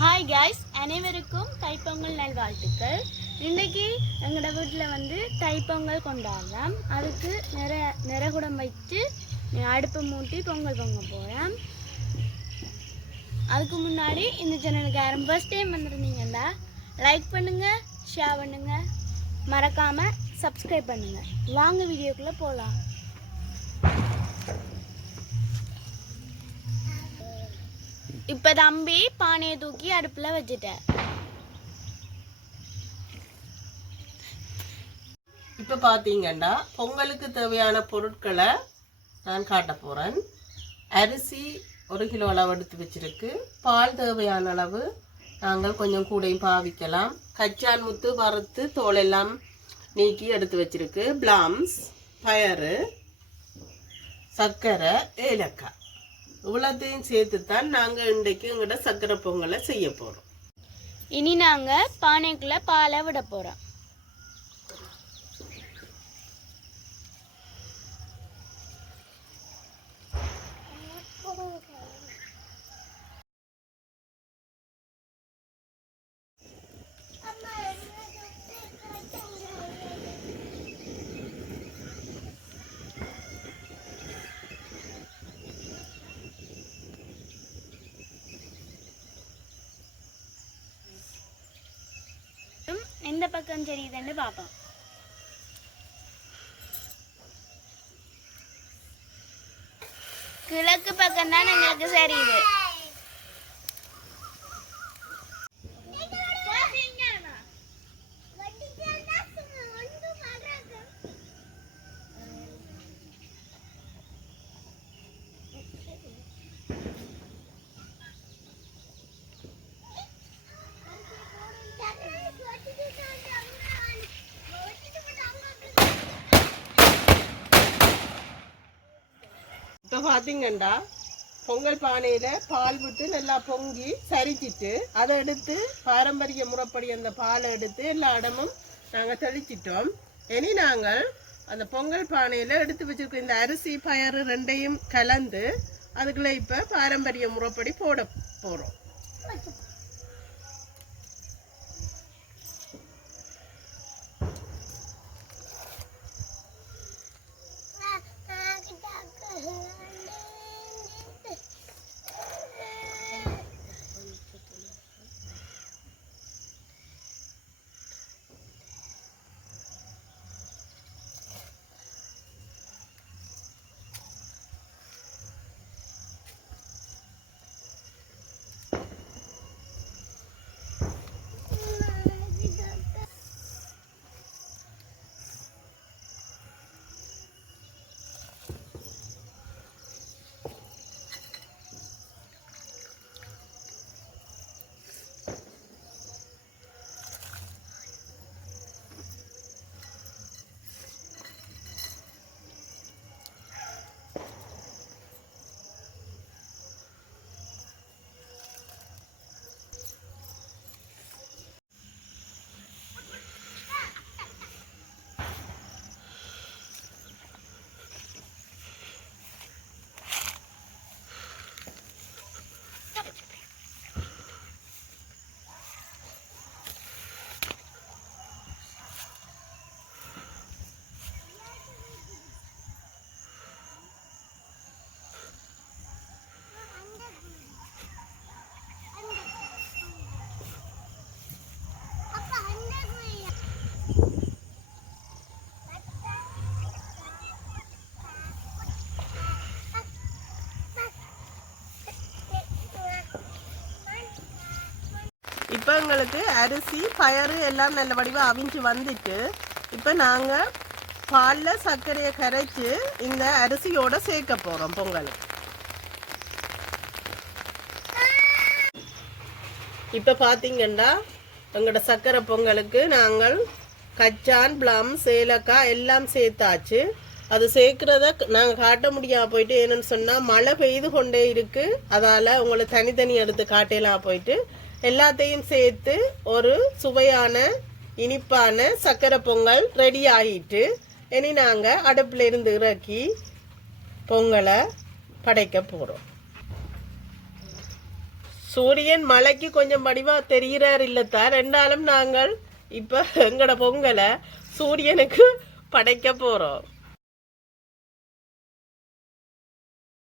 Hi guys, அனைவருக்கும் தைப்பொங்கல் நல்வாழ்த்துக்கள். இன்றைக்கி எங்களோட வீட்டில் வந்து தைப்பொங்கல் கொண்டாடலாம். அதுக்கு நிறகுடம் வச்சு அடுப்பு மூட்டி பொங்கல் பொங்க போகிறேன். அதுக்கு முன்னாடி இந்த சேனலுக்கு யாரும் ஃபர்ஸ்ட் டைம் வந்துருந்தீங்கன்னா லைக் பண்ணுங்கள், ஷேர் பண்ணுங்கள், மறக்காமல் சப்ஸ்கிரைப் பண்ணுங்கள். வாங்க வீடியோக்குள்ளே போகலாம். இப்போ தம்பி பானையை தூக்கி அடுப்பில் வச்சுட்டேன். இப்போ பார்த்தீங்கன்னா பொங்கலுக்கு தேவையான பொருட்களை நான் காட்ட போகிறேன். அரிசி 1 கிலோ அளவு எடுத்து வச்சிருக்கு. பால் தேவையான அளவு நாங்கள் கொஞ்சம் கூடையும் பாவிக்கலாம். கச்சான் முத்து வறுத்து தோலெல்லாம் நீக்கி எடுத்து வச்சிருக்கு. பிளாம்ஸ், பயறு, சர்க்கரை, ஏலக்காய் இவ்வளோத்தையும் சேர்த்து தான் நாங்கள் இன்றைக்கு எங்கள்கிட்ட சர்க்கரை பொங்கலை செய்ய போகிறோம். இனி நாங்கள் பானைக்குள்ளே பாலை விட போகிறோம். எந்த பக்கம் தெரியுதுன்னு பார்ப்போம். கிழக்கு பக்கம் தான் எங்களுக்கு சரியுது. இப்போ பார்த்தீங்கன்னா பொங்கல் பானையில் பால் விட்டு நல்லா பொங்கி சரிச்சிட்டு அதை எடுத்து பாரம்பரிய முறைப்படி அந்த பாலை எடுத்து எல்லா இடமும் நாங்கள் தெளிச்சிட்டோம். இனி நாங்கள் அந்த பொங்கல் பானையில் எடுத்து வச்சிருக்க இந்த அரிசி பயறு ரெண்டையும் கலந்து அதுக்குள்ளே இப்போ பாரம்பரிய முறைப்படி போட போகிறோம். இப்போ எங்களுக்கு அரிசி பயறு எல்லாம் நல்ல வடிவாக அவிஞ்சு வந்துட்டு இப்போ நாங்கள் பாலில் சர்க்கரையை கரைச்சி இந்த அரிசியோடு சேர்க்க போகிறோம் பொங்கலுக்கு. இப்போ பார்த்தீங்கன்னா எங்களோட சர்க்கரை பொங்கலுக்கு நாங்கள் கச்சான், பிளம்ஸ், ஏலக்காய் எல்லாம் சேர்த்தாச்சு. அது சேர்க்குறத நாங்கள் காட்ட முடியாமல் போயிட்டு என்னன்னு சொன்னால் மழை பெய்து கொண்டே இருக்குது. அதால் உங்களை தனித்தனி எடுத்து காட்டலாம் போயிட்டு எல்லாத்தையும் சேர்த்து ஒரு சுவையான இனிப்பான சர்க்கரை பொங்கல் ரெடி ஆகிட்டு இனி நாங்கள் அடுப்பில் இருந்து இறக்கி பொங்கலை படைக்க போகிறோம். சூரியன் மழைக்கு கொஞ்சம் வடிவா தெரிகிறார் இல்லத்தான், ரெண்டாலும் நாங்கள் இப்ப எங்கட பொங்கலை சூரியனுக்கு படைக்க போறோம்.